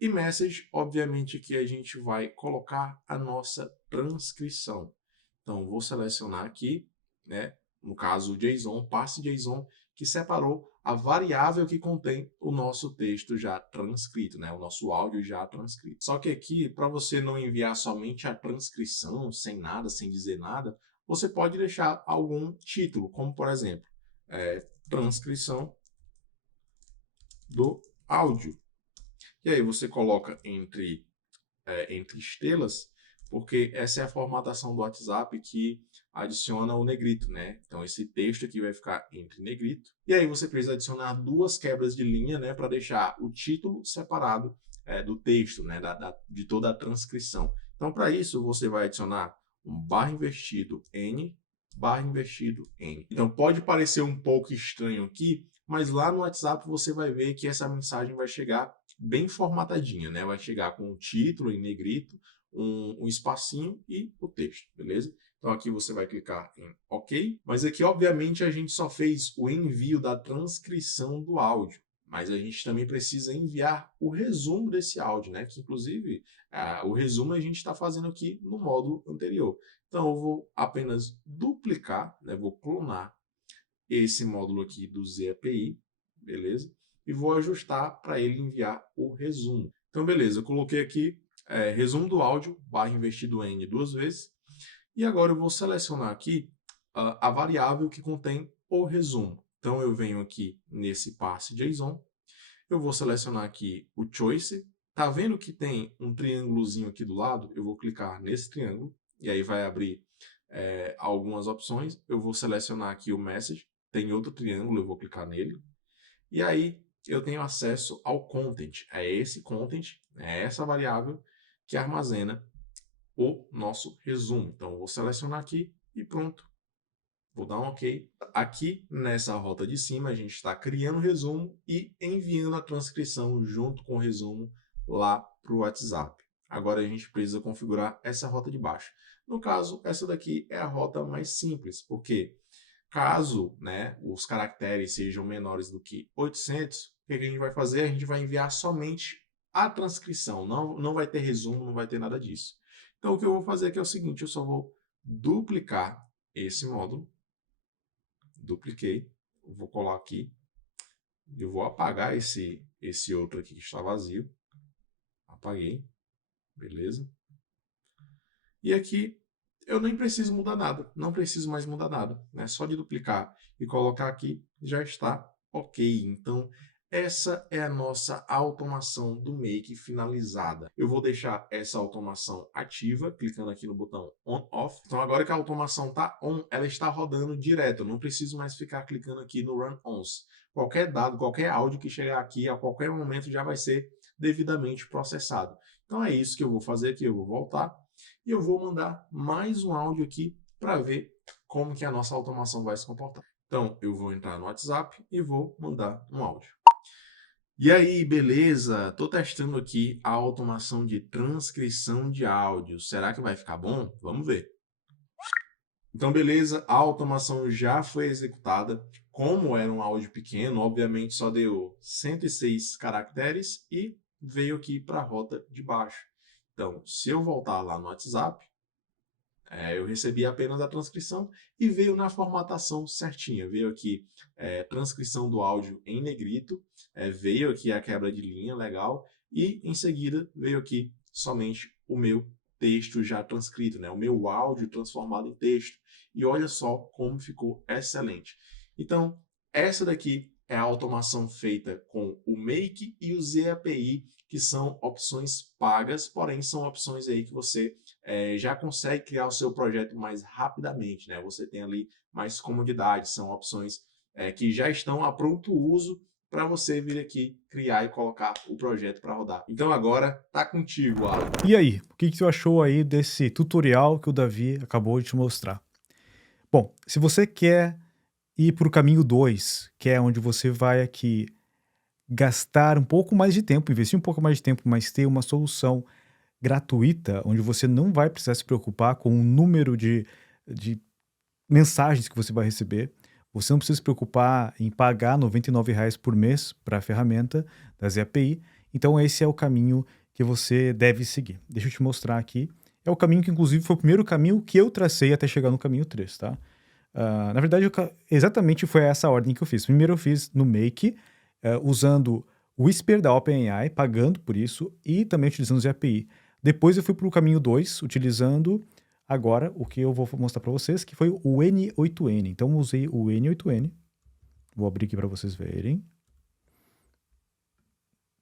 E message, obviamente que a gente vai colocar a nossa transcrição. Então, vou selecionar aqui, né, no caso o JSON, passe JSON, que separou a variável que contém o nosso texto já transcrito, né? O nosso áudio já transcrito. Só que aqui, para você não enviar somente a transcrição, sem nada, sem dizer nada, você pode deixar algum título, como por exemplo, transcrição do áudio. E aí você coloca entre estrelas, porque essa é a formatação do WhatsApp que adiciona o negrito, né? Então esse texto aqui vai ficar entre negrito. E aí você precisa adicionar 2 quebras de linha, né, para deixar o título separado do texto, né, de toda a transcrição. Então para isso você vai adicionar um barra invertido N, barra invertido N. Então pode parecer um pouco estranho aqui, mas lá no WhatsApp você vai ver que essa mensagem vai chegar bem formatadinha, né? Vai chegar com o título em negrito, um espacinho e o texto, beleza? Então aqui você vai clicar em OK, mas aqui obviamente a gente só fez o envio da transcrição do áudio, mas a gente também precisa enviar o resumo desse áudio, né? Que inclusive o resumo a gente está fazendo aqui no módulo anterior. Então eu vou apenas duplicar, né? Vou clonar esse módulo aqui do ZAPI, beleza? E vou ajustar para ele enviar o resumo. Então, beleza, eu coloquei aqui resumo do áudio, barra invertido N 2 vezes. E agora eu vou selecionar aqui a variável que contém o resumo. Então, eu venho aqui nesse passe JSON, eu vou selecionar aqui o choice. Tá vendo que tem um triângulozinho aqui do lado? Eu vou clicar nesse triângulo e aí vai abrir algumas opções. Eu vou selecionar aqui o message, tem outro triângulo, eu vou clicar nele. E aí eu tenho acesso ao content. É esse content, é essa variável que armazena o nosso resumo. Então eu vou selecionar aqui e pronto. Vou dar um OK. Aqui nessa rota de cima a gente está criando o resumo e enviando a transcrição junto com o resumo lá para o WhatsApp. Agora a gente precisa configurar essa rota de baixo. No caso, essa daqui é a rota mais simples, porque caso, né, os caracteres sejam menores do que 800, o que a gente vai fazer? A gente vai enviar somente a transcrição, não vai ter resumo, não vai ter nada disso. Então o que eu vou fazer aqui é o seguinte, eu só vou duplicar esse módulo, dupliquei, vou colar aqui, eu vou apagar esse outro aqui que está vazio, apaguei, beleza? E aqui eu nem preciso mudar nada, não preciso mais mudar nada, né? Só de duplicar e colocar aqui já está OK. Então essa é a nossa automação do Make finalizada. Eu vou deixar essa automação ativa, clicando aqui no botão On/Off. Então agora que a automação está on, ela está rodando direto. Eu não preciso mais ficar clicando aqui no Run Ons. Qualquer dado, qualquer áudio que chegar aqui, a qualquer momento já vai ser devidamente processado. Então é isso que eu vou fazer aqui. Eu vou voltar e eu vou mandar mais um áudio aqui para ver como que a nossa automação vai se comportar. Então eu vou entrar no WhatsApp e vou mandar um áudio. E aí, beleza? Tô testando aqui a automação de transcrição de áudio. Será que vai ficar bom? Vamos ver. Então, beleza, a automação já foi executada. Como era um áudio pequeno, obviamente só deu 106 caracteres e veio aqui para a rota de baixo. Então, se eu voltar lá no WhatsApp, eu recebi apenas a transcrição e veio na formatação certinha. Veio aqui transcrição do áudio em negrito, veio aqui a quebra de linha, legal, e em seguida veio aqui somente o meu texto já transcrito, né? O meu áudio transformado em texto. E olha só como ficou excelente. Então, essa daqui é a automação feita com o Make e o ZAPI, que são opções pagas, porém são opções aí que você já consegue criar o seu projeto mais rapidamente, né? Você tem ali mais comodidade, são opções que já estão a pronto uso para você vir aqui criar e colocar o projeto para rodar. Então agora tá contigo, Alan. E aí, o que tu achou aí desse tutorial que o Davi acabou de te mostrar? Bom, se você quer ir para o caminho 2, que é onde você vai aqui gastar um pouco mais de tempo, investir um pouco mais de tempo, mas ter uma solução gratuita, onde você não vai precisar se preocupar com o número de mensagens que você vai receber. Você não precisa se preocupar em pagar R$ 99 por mês para a ferramenta da ZAPI. Então esse é o caminho que você deve seguir. Deixa eu te mostrar aqui. É o caminho que inclusive foi o primeiro caminho que eu tracei até chegar no caminho 3, tá? Na verdade, exatamente foi essa a ordem que eu fiz. Primeiro eu fiz no Make, usando o Whisper da OpenAI, pagando por isso, e também utilizando o API. Depois eu fui para o caminho 2, utilizando agora o que eu vou mostrar para vocês, que foi o N8N. Então eu usei o N8N. Vou abrir aqui para vocês verem.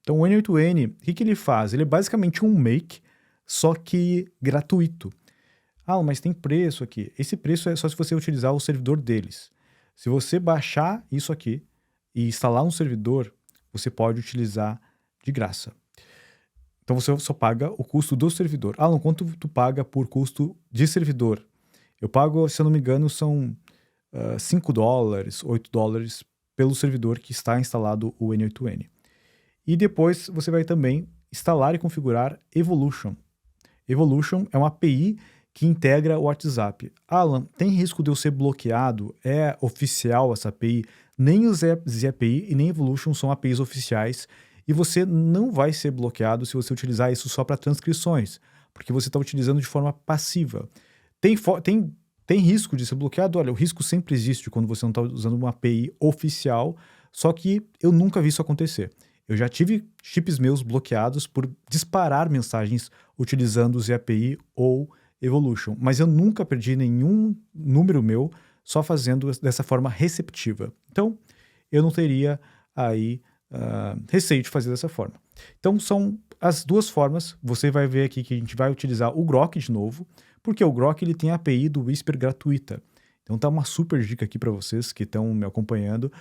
Então o N8N, o que ele faz? Ele é basicamente um Make, só que gratuito. Ah, mas tem preço aqui. Esse preço é só se você utilizar o servidor deles. Se você baixar isso aqui e instalar um servidor, você pode utilizar de graça. Então você só paga o custo do servidor. Alan, quanto tu paga por custo de servidor? Eu pago, se eu não me engano, são $5, $8 pelo servidor que está instalado o N8N. E depois você vai também instalar e configurar Evolution. Evolution é uma API que integra o WhatsApp. Alan, tem risco de eu ser bloqueado? É oficial essa API? Nem o ZAPI e nem Evolution são APIs oficiais e você não vai ser bloqueado se você utilizar isso só para transcrições, porque você está utilizando de forma passiva. Tem risco de ser bloqueado? Olha, o risco sempre existe quando você não está usando uma API oficial, só que eu nunca vi isso acontecer. Eu já tive chips meus bloqueados por disparar mensagens utilizando o ZAPI ou Evolution, mas eu nunca perdi nenhum número meu só fazendo dessa forma receptiva. Então, eu não teria aí receio de fazer dessa forma. Então, são as duas formas. Você vai ver aqui que a gente vai utilizar o Grok de novo, porque o Grok ele tem a API do Whisper gratuita. Então, tá uma super dica aqui para vocês que estão me acompanhando.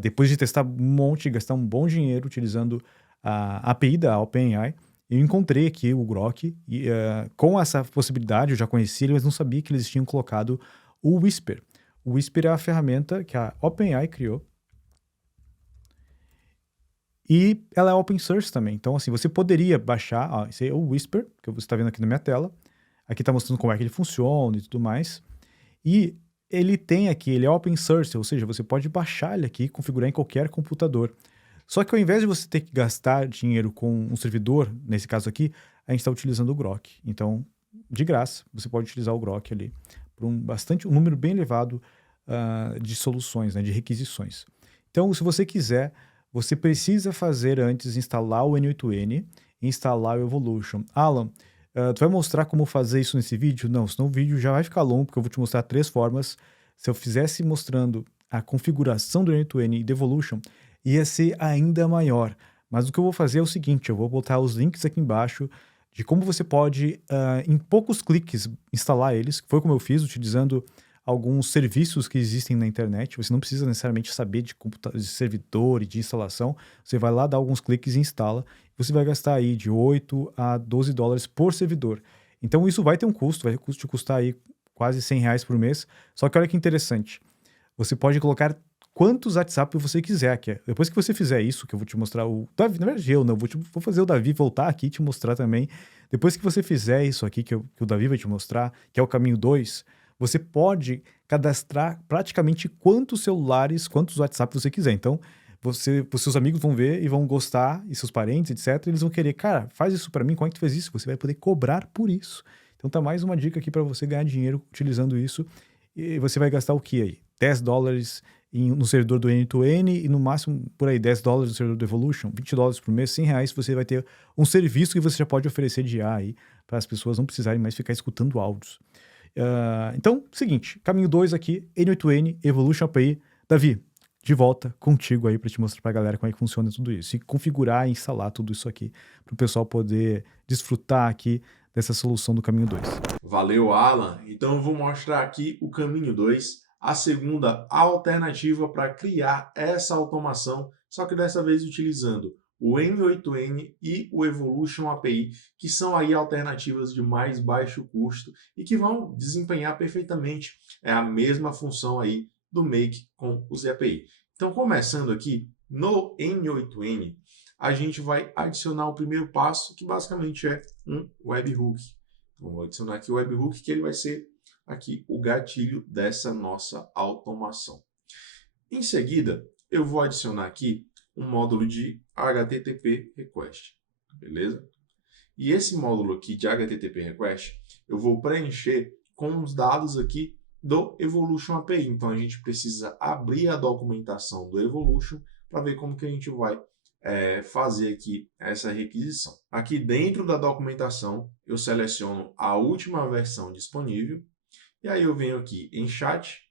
Depois de testar um monte, gastar um bom dinheiro utilizando a API da OpenAI, eu encontrei aqui o Grok e com essa possibilidade, eu já conhecia ele, mas não sabia que eles tinham colocado o Whisper. O Whisper é a ferramenta que a OpenAI criou e ela é open source também. Então, assim, você poderia baixar, esse é o Whisper, que você está vendo aqui na minha tela. Aqui está mostrando como é que ele funciona e tudo mais. E ele tem aqui, ele é open source, ou seja, você pode baixar ele aqui e configurar em qualquer computador. Só que ao invés de você ter que gastar dinheiro com um servidor, nesse caso aqui, a gente está utilizando o Grok. Então, de graça, você pode utilizar o Grok ali por um número bem elevado de soluções, né, de requisições. Então, se você quiser, você precisa fazer antes instalar o N8N e instalar o Evolution. Alan, tu vai mostrar como fazer isso nesse vídeo? Não, senão o vídeo já vai ficar longo, porque eu vou te mostrar 3 formas. Se eu fizesse mostrando a configuração do N8N e do Evolution, ia ser ainda maior. Mas o que eu vou fazer é o seguinte, eu vou botar os links aqui embaixo de como você pode, em poucos cliques, instalar eles, que foi como eu fiz, utilizando alguns serviços que existem na internet. Você não precisa necessariamente saber de servidor e de instalação. Você vai lá, dá alguns cliques e instala. Você vai gastar aí de $8 a $12 por servidor. Então isso vai ter um custo, vai te custar aí quase R$100 por mês. Só que olha que interessante, você pode colocar quantos WhatsApp você quiser. Depois que você fizer isso, que eu vou te mostrar o Davi, na verdade eu não, vou fazer o Davi voltar aqui e te mostrar também. Depois que você fizer isso aqui, que o Davi vai te mostrar, que é o caminho 2, você pode cadastrar praticamente quantos celulares, quantos WhatsApp você quiser. Então, seus amigos vão ver e vão gostar, e seus parentes, etc. Eles vão querer, cara, faz isso para mim, como é que tu faz isso? Você vai poder cobrar por isso. Então, tá mais uma dica aqui para você ganhar dinheiro utilizando isso. E você vai gastar o que aí? $10 no servidor do N2N e no máximo, por aí, $10 no servidor do Evolution, $20 por mês, R$100, você vai ter um serviço que você já pode oferecer de IA aí, para as pessoas não precisarem mais ficar escutando áudios. Então, seguinte, caminho 2 aqui, N8N, Evolution API. Davi, de volta contigo aí para te mostrar pra galera como é que funciona tudo isso. E configurar e instalar tudo isso aqui para o pessoal poder desfrutar aqui dessa solução do caminho 2. Valeu, Alan. Então eu vou mostrar aqui o caminho 2, a segunda alternativa para criar essa automação, só que dessa vez utilizando o N8N e o Evolution API, que são aí alternativas de mais baixo custo e que vão desempenhar perfeitamente a mesma função aí do Make com o ZAPI. Então, começando aqui no N8N, a gente vai adicionar o primeiro passo, que basicamente é um webhook. Então, vou adicionar aqui o webhook, que ele vai ser aqui o gatilho dessa nossa automação. Em seguida, eu vou adicionar aqui um módulo de HTTP request, beleza? E esse módulo aqui de HTTP request, eu vou preencher com os dados aqui do Evolution API. Então a gente precisa abrir a documentação do Evolution para ver como que a gente vai fazer aqui essa requisição. Aqui dentro da documentação eu seleciono a última versão disponível e aí eu venho aqui em chat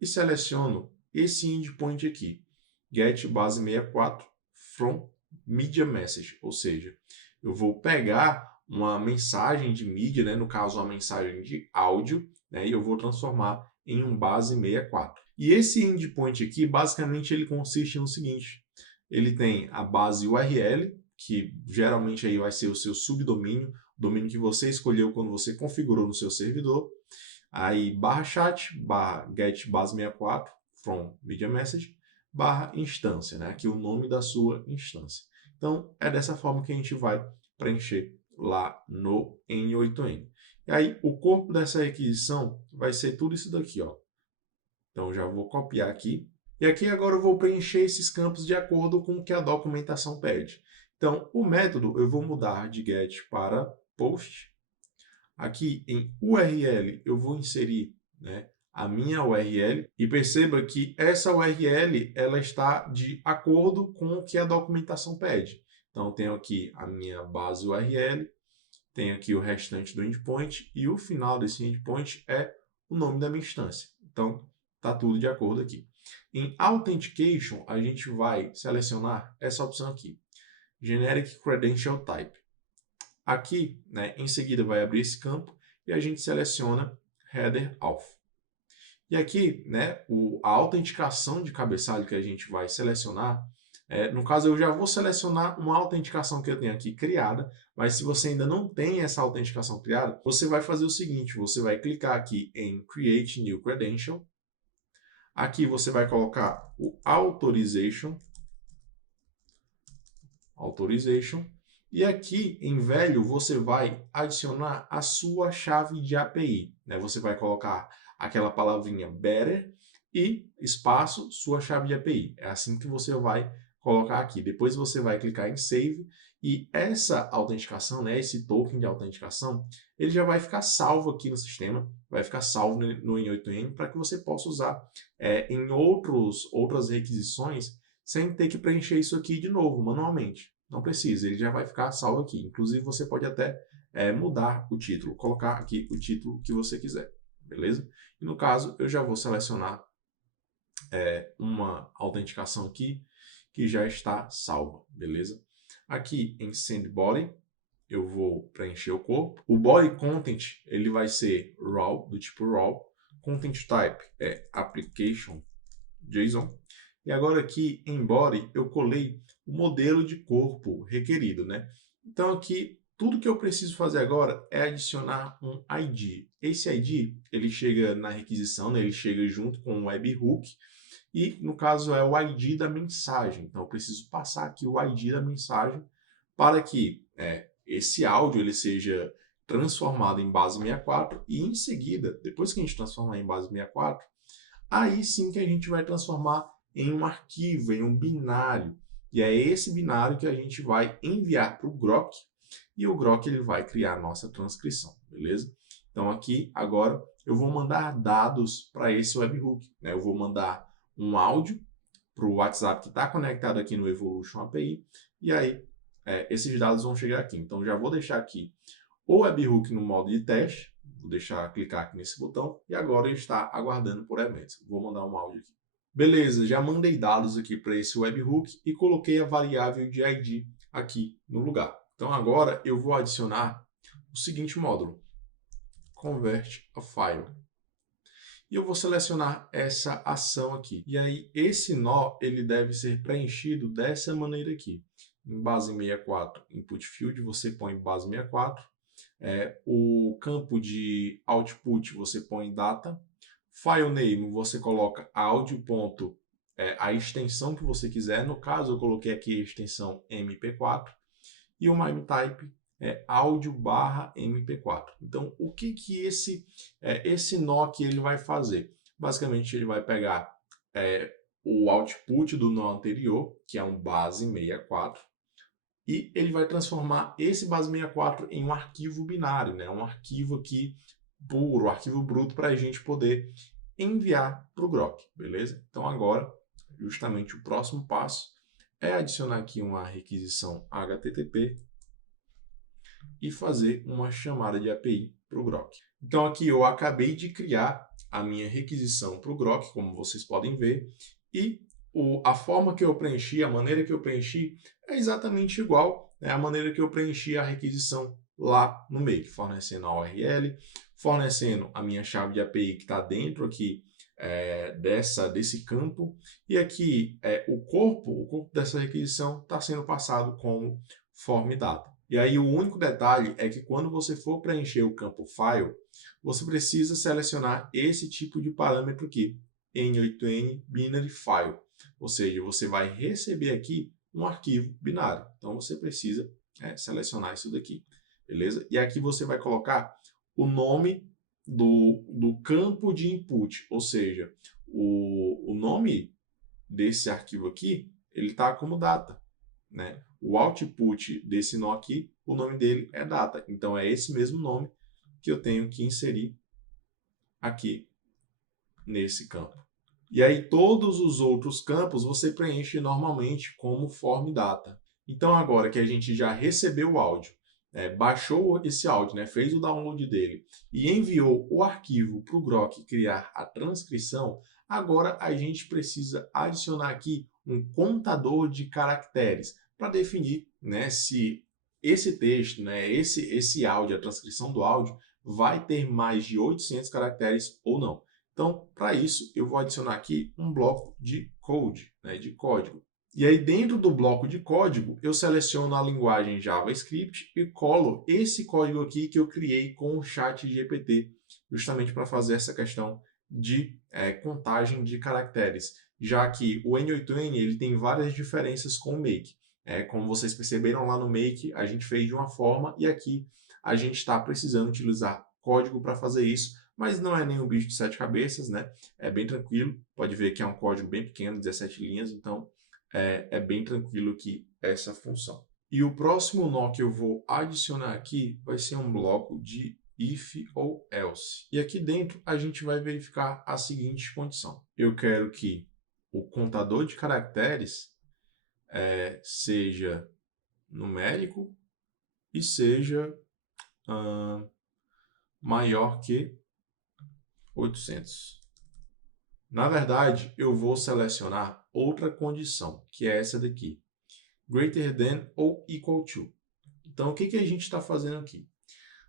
e seleciono esse endpoint aqui, get base 64 from media message, ou seja, eu vou pegar uma mensagem de mídia, né, no caso uma mensagem de áudio, né, e eu vou transformar em um base 64. E esse endpoint aqui, basicamente, ele consiste no seguinte, ele tem a base URL, que geralmente aí vai ser o seu subdomínio, o domínio que você escolheu quando você configurou no seu servidor, aí barra chat, barra get base 64 from media message, barra instância, né? Aqui o nome da sua instância. Então, é dessa forma que a gente vai preencher lá no N8N. E aí, o corpo dessa requisição vai ser tudo isso daqui, ó. Então, já vou copiar aqui. E aqui agora eu vou preencher esses campos de acordo com o que a documentação pede. Então, o método eu vou mudar de get para post. Aqui em URL eu vou inserir, né, a minha URL e perceba que essa URL ela está de acordo com o que a documentação pede. Então, eu tenho aqui a minha base URL, tenho aqui o restante do endpoint e o final desse endpoint é o nome da minha instância. Então, está tudo de acordo aqui. Em Authentication, a gente vai selecionar essa opção aqui, Generic Credential Type. Aqui, né, em seguida vai abrir esse campo e a gente seleciona Header Auth. E aqui, né, a autenticação de cabeçalho que a gente vai selecionar, no caso eu já vou selecionar uma autenticação que eu tenho aqui criada, mas se você ainda não tem essa autenticação criada, você vai fazer o seguinte, você vai clicar aqui em Create New Credential, aqui você vai colocar o Authorization, e aqui em velho você vai adicionar a sua chave de API, né? Você vai colocar aquela palavrinha better e espaço sua chave de API. É assim que você vai colocar aqui. Depois você vai clicar em save e essa autenticação, né, esse token de autenticação, ele já vai ficar salvo aqui no sistema, vai ficar salvo no N8N para que você possa usar em outras requisições sem ter que preencher isso aqui de novo, manualmente. Não precisa, ele já vai ficar salvo aqui. Inclusive, você pode até mudar o título, colocar aqui o título que você quiser, beleza? E no caso, eu já vou selecionar uma autenticação aqui que já está salva, beleza? Aqui em Send Body, eu vou preencher o corpo. O Body Content, ele vai ser raw, do tipo raw. Content Type é Application JSON. E agora aqui em Body, eu colei o modelo de corpo requerido, né? Então aqui, tudo que eu preciso fazer agora é adicionar um ID. Esse ID, ele chega na requisição, né? Ele chega junto com o webhook e, no caso, é o ID da mensagem. Então eu preciso passar aqui o ID da mensagem para que esse áudio ele seja transformado em base 64 e em seguida, depois que a gente transformar em base 64, aí sim que a gente vai transformar em um arquivo, em um binário. E é esse binário que a gente vai enviar para o Grok e o Grok ele vai criar a nossa transcrição, beleza? Então aqui agora eu vou mandar dados para esse webhook, né? Eu vou mandar um áudio para o WhatsApp que está conectado aqui no Evolution API e aí esses dados vão chegar aqui. Então já vou deixar aqui o webhook no modo de teste, vou clicar aqui nesse botão e agora ele está aguardando por eventos. Vou mandar um áudio aqui. Beleza, já mandei dados aqui para esse webhook e coloquei a variável de ID aqui no lugar. Então agora eu vou adicionar o seguinte módulo, convert a file. E eu vou selecionar essa ação aqui. E aí esse nó ele deve ser preenchido dessa maneira aqui. Em base 64 input field você põe base 64. O campo de output você põe data. File name você coloca áudio. A extensão que você quiser. No caso eu coloquei aqui a extensão MP4. E o MIME type é áudio/MP4. Então o que esse nó aqui ele vai fazer? Basicamente ele vai pegar o output do nó anterior, que é um base 64, e ele vai transformar esse base 64 em um arquivo binário, né? Um arquivo aqui puro, o arquivo bruto, para a gente poder enviar para o Grok, beleza? Então agora, justamente o próximo passo é adicionar aqui uma requisição HTTP e fazer uma chamada de API para o Grok. Então aqui eu acabei de criar a minha requisição para o Grok, como vocês podem ver, e a forma que eu preenchi, a maneira que eu preenchi é exatamente igual, né, à maneira que eu preenchi a requisição lá no Make, fornecendo a URL, fornecendo a minha chave de API que está dentro aqui desse campo, e aqui o corpo dessa requisição está sendo passado como form data. E aí o único detalhe é que quando você for preencher o campo file, você precisa selecionar esse tipo de parâmetro aqui, N8N Binary File. Ou seja, você vai receber aqui um arquivo binário. Então você precisa selecionar isso daqui, beleza? E aqui você vai colocar o nome do campo de input, ou seja, o nome desse arquivo aqui, ele está como data, né? O output desse nó aqui, o nome dele é data. Então, é esse mesmo nome que eu tenho que inserir aqui nesse campo. E aí, todos os outros campos você preenche normalmente como form data. Então, agora que a gente já recebeu o áudio, baixou esse áudio, né, fez o download dele e enviou o arquivo para o Grok criar a transcrição, agora a gente precisa adicionar aqui um contador de caracteres para definir, né, se esse texto, né, esse áudio, a transcrição do áudio, vai ter mais de 800 caracteres ou não. Então, para isso, eu vou adicionar aqui um bloco de code, né, de código. E aí, dentro do bloco de código, eu seleciono a linguagem JavaScript e colo esse código aqui que eu criei com o ChatGPT, justamente para fazer essa questão de contagem de caracteres, já que o N8N ele tem várias diferenças com o Make. Como vocês perceberam lá no Make, a gente fez de uma forma e aqui a gente está precisando utilizar código para fazer isso, mas não é nenhum bicho de 7 cabeças, né? É bem tranquilo, pode ver que é um código bem pequeno, 17 linhas, então é bem tranquilo aqui essa função. E o próximo nó que eu vou adicionar aqui vai ser um bloco de if ou else. E aqui dentro a gente vai verificar a seguinte condição. Eu quero que o contador de caracteres seja numérico e seja maior que 800. Na verdade, eu vou selecionar outra condição, que é essa daqui. Greater than ou equal to. Então, o que a gente está fazendo aqui?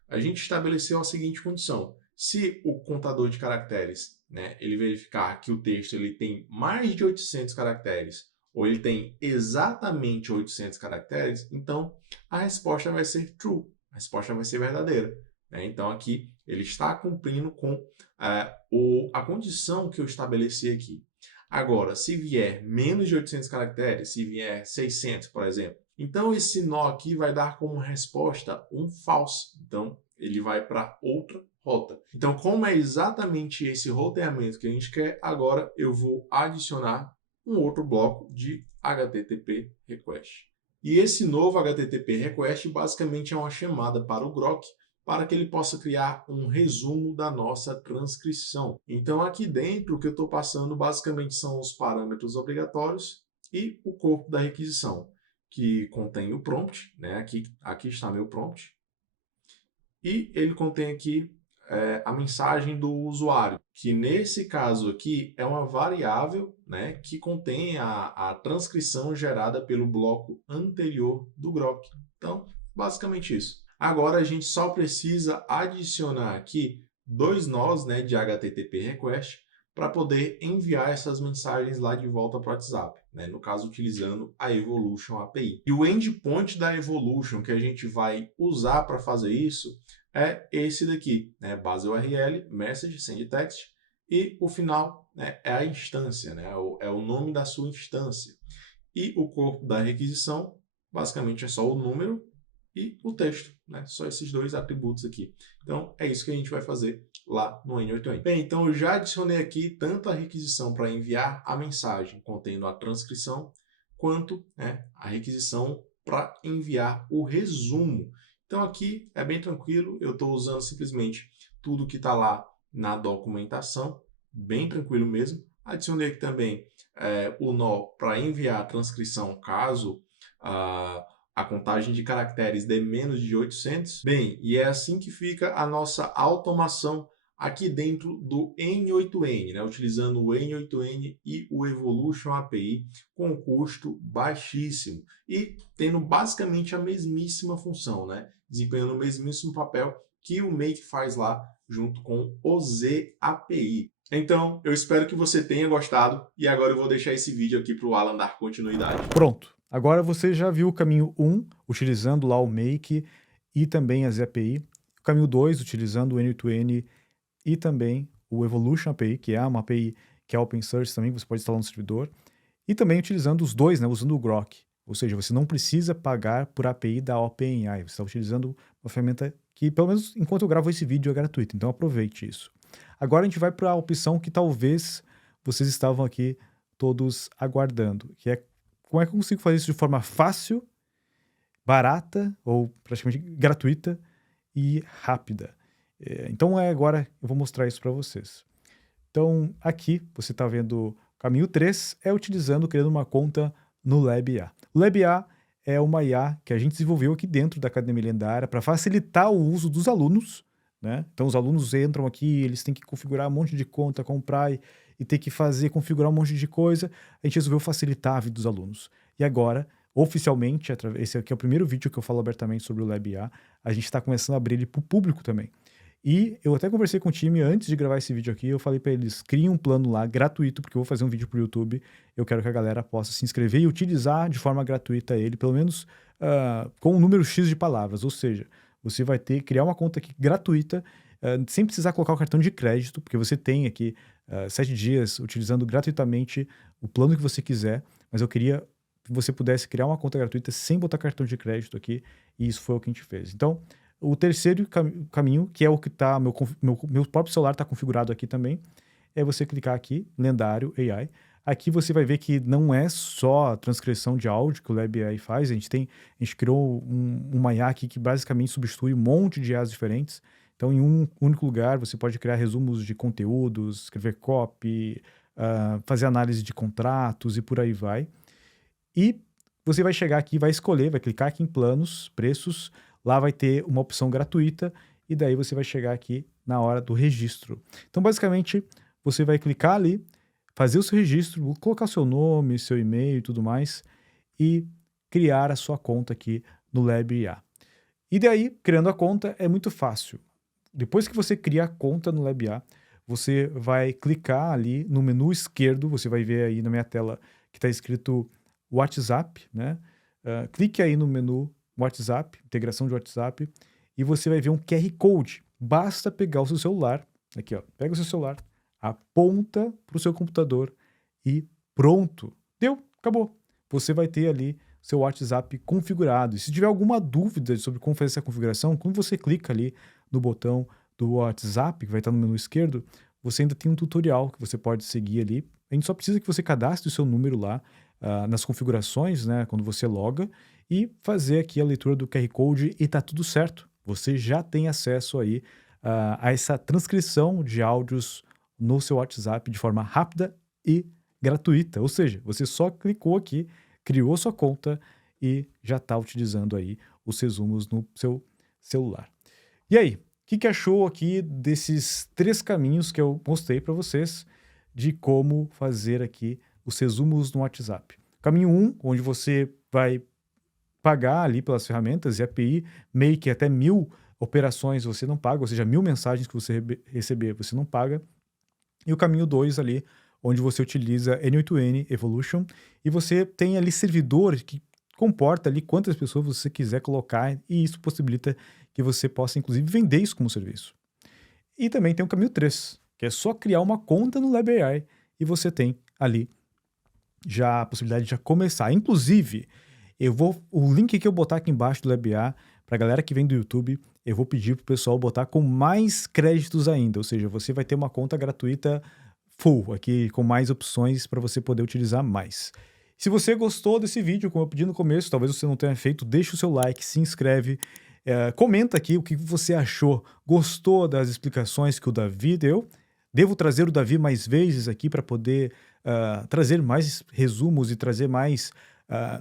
A gente estabeleceu a seguinte condição. Se o contador de caracteres, né, ele verificar que o texto ele tem mais de 800 caracteres, ou ele tem exatamente 800 caracteres, então a resposta vai ser true. A resposta vai ser verdadeira. Né? Então, aqui, ele está cumprindo com a condição que eu estabeleci aqui. Agora, se vier menos de 800 caracteres, se vier 600, por exemplo, então esse nó aqui vai dar como resposta um false. Então, ele vai para outra rota. Então, como é exatamente esse roteamento que a gente quer, agora eu vou adicionar um outro bloco de HTTP request. E esse novo HTTP request basicamente é uma chamada para o Grok para que ele possa criar um resumo da nossa transcrição. Então, aqui dentro, o que eu estou passando basicamente são os parâmetros obrigatórios e o corpo da requisição, que contém o prompt, né? Aqui está meu prompt, e ele contém aqui a mensagem do usuário, que nesse caso aqui é uma variável, né, que contém a transcrição gerada pelo bloco anterior do Grok. Então, basicamente isso. Agora a gente só precisa adicionar aqui 2 nós, né, de HTTP request para poder enviar essas mensagens lá de volta para o WhatsApp, né? No caso utilizando a Evolution API. E o endpoint da Evolution que a gente vai usar para fazer isso é esse daqui, né? Base URL, message, send text, e o final, né, é a instância, né? É o nome da sua instância. E o corpo da requisição, basicamente é só o número e o texto, né? Só esses 2 atributos aqui. Então, é isso que a gente vai fazer lá no N8N. Bem, então eu já adicionei aqui tanto a requisição para enviar a mensagem contendo a transcrição, quanto, né, a requisição para enviar o resumo. Então aqui é bem tranquilo, eu estou usando simplesmente tudo que está lá na documentação, bem tranquilo mesmo. Adicionei aqui também o nó para enviar a transcrição caso a contagem de caracteres dê menos de 800. Bem, e é assim que fica a nossa automação aqui dentro do N8N, né? Utilizando o N8N e o Evolution API com custo baixíssimo e tendo basicamente a mesmíssima função, né? Desempenhando o mesmíssimo papel que o Make faz lá junto com o Z-API. Então, eu espero que você tenha gostado e agora eu vou deixar esse vídeo aqui para o Alan dar continuidade. Pronto. Agora você já viu o caminho 1, utilizando lá o Make e também a Z-API. O caminho 2, utilizando o N8N e também o Evolution API, que é uma API que é open source também, você pode instalar no servidor. E também utilizando os dois, né, usando o Grok. Ou seja, você não precisa pagar por API da OpenAI. Você está utilizando uma ferramenta que, pelo menos enquanto eu gravo esse vídeo, é gratuita. Então aproveite isso. Agora a gente vai para a opção que talvez vocês estavam aqui todos aguardando, que é como é que eu consigo fazer isso de forma fácil, barata ou praticamente gratuita e rápida. Então agora eu vou mostrar isso para vocês. Então aqui você está vendo o caminho 3 é criando uma conta no LabIA. O LabIA é uma IA que a gente desenvolveu aqui dentro da Academia Lendária para facilitar o uso dos alunos, né? Então os alunos entram aqui, eles têm que configurar um monte de conta, comprar e ter que configurar um monte de coisa. A gente resolveu facilitar a vida dos alunos. E agora, oficialmente, esse aqui é o primeiro vídeo que eu falo abertamente sobre o LabIA, a gente está começando a abrir ele para o público também. E eu até conversei com o time antes de gravar esse vídeo aqui, eu falei para eles, criem um plano lá gratuito, porque eu vou fazer um vídeo pro YouTube, eu quero que a galera possa se inscrever e utilizar de forma gratuita ele, pelo menos com um número X de palavras, ou seja, você vai criar uma conta aqui gratuita, sem precisar colocar o cartão de crédito, porque você tem aqui 7 dias utilizando gratuitamente o plano que você quiser, mas eu queria que você pudesse criar uma conta gratuita sem botar cartão de crédito aqui, e isso foi o que a gente fez. Então, o terceiro caminho, que é o que tá, meu próprio celular está configurado aqui também, é você clicar aqui, Lendário AI. Aqui você vai ver que não é só a transcrição de áudio que o LabAI faz, a gente criou uma IA aqui que basicamente substitui um monte de IAs diferentes. Então, em um único lugar, você pode criar resumos de conteúdos, escrever copy, fazer análise de contratos e por aí vai. E você vai chegar aqui, vai escolher, vai clicar aqui em planos, preços, lá vai ter uma opção gratuita e daí você vai chegar aqui na hora do registro. Então, basicamente, você vai clicar ali, fazer o seu registro, colocar seu nome, seu e-mail e tudo mais e criar a sua conta aqui no LabIA. E daí, criando a conta, é muito fácil. Depois que você cria a conta no LabIA, você vai clicar ali no menu esquerdo, você vai ver aí na minha tela que está escrito WhatsApp, né? Clique aí no menu WhatsApp, integração de WhatsApp, e você vai ver um QR Code. Basta pegar o seu celular, aqui ó, pega o seu celular, aponta para o seu computador e pronto. Deu, acabou. Você vai ter ali seu WhatsApp configurado. E se tiver alguma dúvida sobre como fazer essa configuração, quando você clica ali no botão do WhatsApp, que vai estar no menu esquerdo, você ainda tem um tutorial que você pode seguir ali. A gente só precisa que você cadastre o seu número lá nas configurações, né, quando você loga, e fazer aqui a leitura do QR Code e tá tudo certo. Você já tem acesso aí a essa transcrição de áudios no seu WhatsApp de forma rápida e gratuita. Ou seja, você só clicou aqui, criou sua conta e já está utilizando aí os resumos no seu celular. E aí, o que achou aqui desses 3 caminhos que eu mostrei para vocês de como fazer aqui os resumos no WhatsApp? Caminho 1, onde você vai pagar ali pelas ferramentas e API, Make até 1000 operações você não paga, ou seja, 1000 mensagens que você receber você não paga. E o caminho 2 ali, onde você utiliza N8N Evolution e você tem ali servidor que comporta ali quantas pessoas você quiser colocar e isso possibilita que você possa inclusive vender isso como serviço. E também tem o caminho 3, que é só criar uma conta no LabAI e você tem ali já a possibilidade de já começar. Inclusive, o link que eu botar aqui embaixo do LabAI, para a galera que vem do YouTube, eu vou pedir pro pessoal botar com mais créditos ainda, ou seja, você vai ter uma conta gratuita full aqui, com mais opções para você poder utilizar mais. Se você gostou desse vídeo, como eu pedi no começo, talvez você não tenha feito, deixa o seu like, se inscreve, Comenta aqui o que você achou. Gostou das explicações que o Davi deu? Devo trazer o Davi mais vezes aqui para poder trazer mais resumos e trazer mais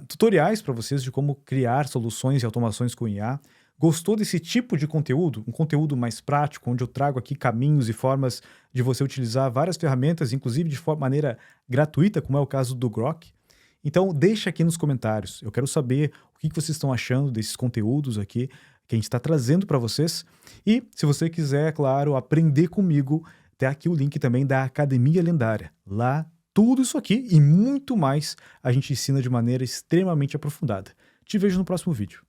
tutoriais para vocês de como criar soluções e automações com IA. Gostou desse tipo de conteúdo? Um conteúdo mais prático, onde eu trago aqui caminhos e formas de você utilizar várias ferramentas, inclusive de maneira gratuita, como é o caso do Grok? Então, deixa aqui nos comentários. Eu quero saber o que vocês estão achando desses conteúdos aqui que a gente está trazendo para vocês. E, se você quiser, claro, aprender comigo, tem aqui o link também da Academia Lendária. Lá, tudo isso aqui e muito mais a gente ensina de maneira extremamente aprofundada. Te vejo no próximo vídeo.